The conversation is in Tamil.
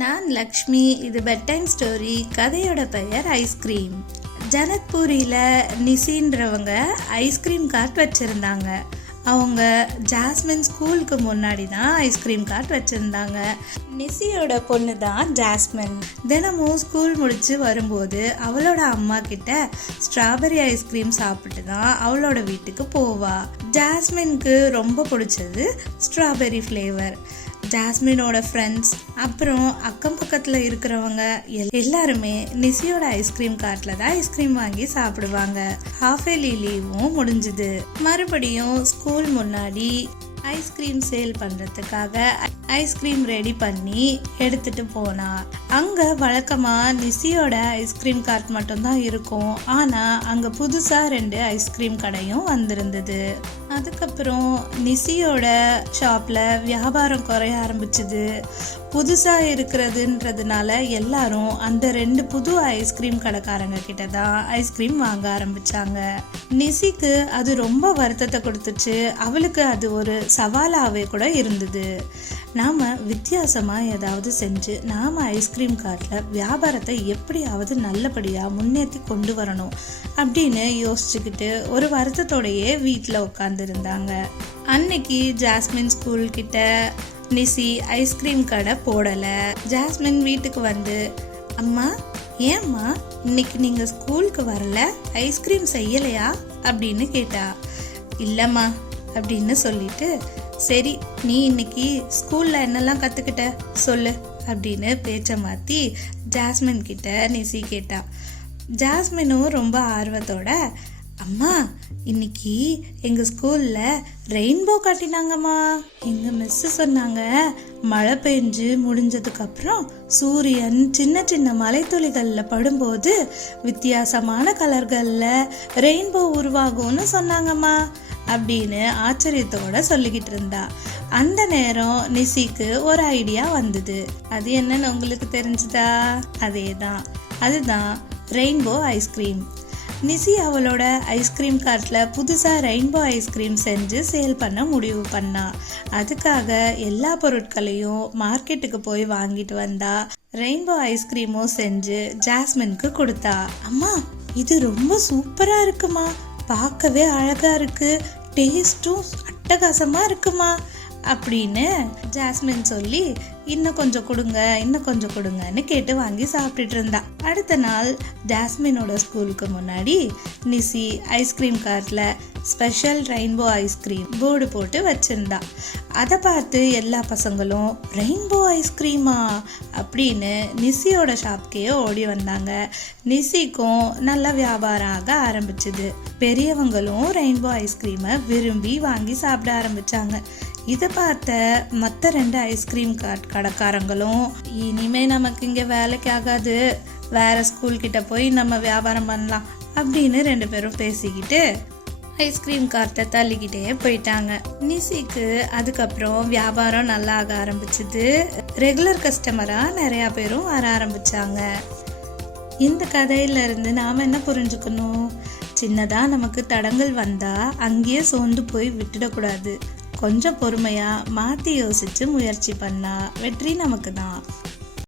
நான் லக்ஷ்மி. இது பெட் டைம் ஸ்டோரி. கதையோட பெயர் ஐஸ்கிரீம். ஜனக்பூரியில் நிசின்றவங்க ஐஸ்கிரீம் கார்ட் வச்சுருந்தாங்க. அவங்க ஜாஸ்மின் ஸ்கூலுக்கு முன்னாடி தான் ஐஸ்கிரீம் கார்ட் வச்சுருந்தாங்க. நிசியோட பொண்ணு தான் ஜாஸ்மின். தினமும் ஸ்கூல் முடிச்சு வரும்போது அவளோட அம்மா கிட்ட ஸ்ட்ராபெரி ஐஸ்கிரீம் சாப்பிட்டு தான் அவளோட வீட்டுக்கு போவா. ஜாஸ்மின்க்கு ரொம்ப பிடிச்சது ஸ்ட்ராபெரி ஃப்ளேவர். ஜாஸ்மினோட ஃப்ரெண்ட்ஸ் அப்புறம் அக்கம் பக்கத்தில் இருக்கிறவங்க எல்லாருமே நிசியோட ஐஸ்கிரீம் கார்ட்டில் தான் ஐஸ்கிரீம் வாங்கி சாப்பிடுவாங்க. ஹாஃப் ஏர்லி லீவும் முடிஞ்சுது. மறுபடியும் ஸ்கூல் முன்னாடி ஐஸ்கிரீம் சேல் பண்ணுறதுக்காக ஐஸ்கிரீம் ரெடி பண்ணி எடுத்துட்டு போனா. அங்கே வழக்கமாக நிசியோட ஐஸ்கிரீம் கார்ட் மட்டும்தான் இருக்கும். ஆனால் அங்கே புதுசாக 2 ஐஸ்கிரீம் கடையும் வந்திருந்தது. அதுக்கப்புறம் நிசியோட ஷாப்பில் வியாபாரம் குறைய ஆரம்பிச்சுது. புதுசாக இருக்கிறதுன்றதுனால எல்லாரும் அந்த 2 புது ஐஸ்கிரீம் கடைக்காரங்க கிட்ட தான் ஐஸ்கிரீம் வாங்க ஆரம்பிச்சாங்க. நிசிக்கு அது ரொம்ப வருத்தத்தை கொடுத்துச்சு. அவளுக்கு அது ஒரு சவாலாகவே கூட இருந்தது. நாம் வித்தியாசமாக ஏதாவது செஞ்சு நாம் ஐஸ்கிரீம் கார்ட்டில் வியாபாரத்தை எப்படியாவது நல்லபடியாக முன்னேற்றி கொண்டு வரணும் அப்படின்னு யோசிச்சுக்கிட்டு ஒரு வருத்தத்தோடையே வீட்டில் உட்காந்துருந்தாங்க. அன்னைக்கு ஜாஸ்மின் ஸ்கூல் கிட்ட நிசி ஐஸ்கிரீம் கடை போடலை. ஜாஸ்மின் வீட்டுக்கு வந்து, அம்மா ஏம்மா இன்னைக்கு நீங்கள் ஸ்கூலுக்கு வரல, ஐஸ்கிரீம் செய்யலையா அப்படின்னு கேட்டா. இல்லைம்மா அப்படின்னு சொல்லிட்டு, சரி நீ இன்னைக்கு ஸ்கூலில் என்னெல்லாம் கற்றுக்கிட்ட சொல்லு அப்படின்னு பேச்சை மாற்றி ஜாஸ்மின் கிட்ட நிசி கேட்டா. ஜாஸ்மினும் ரொம்ப ஆர்வத்தோட, அம்மா இன்னைக்கு எங்கள் ஸ்கூலில் ரெயின்போ காட்டினாங்கம்மா. எங்கள் மிஸ்ஸு சொன்னாங்க மழை பெஞ்சு முடிஞ்சதுக்கப்புறம் சூரியன் சின்ன சின்ன மலைத்துளிகளில் படும்போது வித்தியாசமான கலர்களில் ரெயின்போ உருவாகும்னு சொன்னாங்கம்மா அப்படின்னு ஆச்சரியத்தோட சொல்லிக்கிட்டு இருந்தா. அந்த நேரம் நிசிக்கு ஒரு ஐடியா வந்தது. அது என்னன்னு உங்களுக்கு தெரிஞ்சுதா? அதுதான் ரெயின்போ ஐஸ்கிரீம். நிசி அவளோட ஐஸ்கிரீம் கார்ட்டில் புதுசாக ரெயின்போ ஐஸ்கிரீம் செஞ்சு சேல் பண்ண முடிவு பண்ணா. அதுக்காக எல்லா பொருட்களையும் மார்க்கெட்டுக்கு போய் வாங்கிட்டு வந்தா. ரெயின்போ ஐஸ்கிரீமும் செஞ்சு ஜாஸ்மினுக்கு கொடுத்தா. அம்மா இது ரொம்ப சூப்பராக இருக்குமா, பார்க்கவே அழகாக இருக்கு, டேஸ்ட்டும் அட்டகாசமாக இருக்குமா அப்படின்னு ஜாஸ்மின் சொல்லி இன்னும் கொஞ்சம் கொடுங்கன்னு கேட்டு வாங்கி சாப்பிட்டுட்டு இருந்தா. அடுத்த நாள் ஜாஸ்மினோட ஸ்கூலுக்கு முன்னாடி நிசி ஐஸ்கிரீம் கார்ட்டில் ஸ்பெஷல் ரெயின்போ ஐஸ்கிரீம் போர்டு போட்டு வச்சிருந்தா. அதை பார்த்து எல்லா பசங்களும் ரெயின்போ ஐஸ்கிரீமா அப்படின்னு நிசியோட ஷாப்கே ஓடி வந்தாங்க. நிசிக்கும் நல்ல வியாபாரம் ஆக ஆரம்பிச்சுது. பெரியவங்களும் ரெயின்போ ஐஸ்கிரீமை விரும்பி வாங்கி சாப்பிட ஆரம்பிச்சாங்க. இதை பார்த்த மற்ற 2 ஐஸ்கிரீம் கார்ட் கடைக்காரங்களும், இனிமே நமக்கு இங்கே வேலைக்கு ஆகாது, வேற ஸ்கூல் கிட்ட போய் நம்ம வியாபாரம் பண்ணலாம் அப்படின்னு 2 பேரும் பேசிக்கிட்டு ஐஸ்கிரீம் கார்ட்டை தள்ளிக்கிட்டே போயிட்டாங்க. நிசிக்கு அதுக்கப்புறம் வியாபாரம் நல்லா ஆக ஆரம்பிச்சுது. ரெகுலர் கஸ்டமராக நிறையா பேரும் வர ஆரம்பிச்சாங்க. இந்த கதையிலிருந்து நாம் என்ன புரிஞ்சுக்கணும்? சின்னதாக நமக்கு தடங்கள் வந்தால் அங்கேயே சோர்ந்து போய் விட்டுடக்கூடாது. கொஞ்சம் பொறுமையாக மாற்றி யோசித்து முயற்சி பண்ணால் வெற்றி நமக்கு தான்.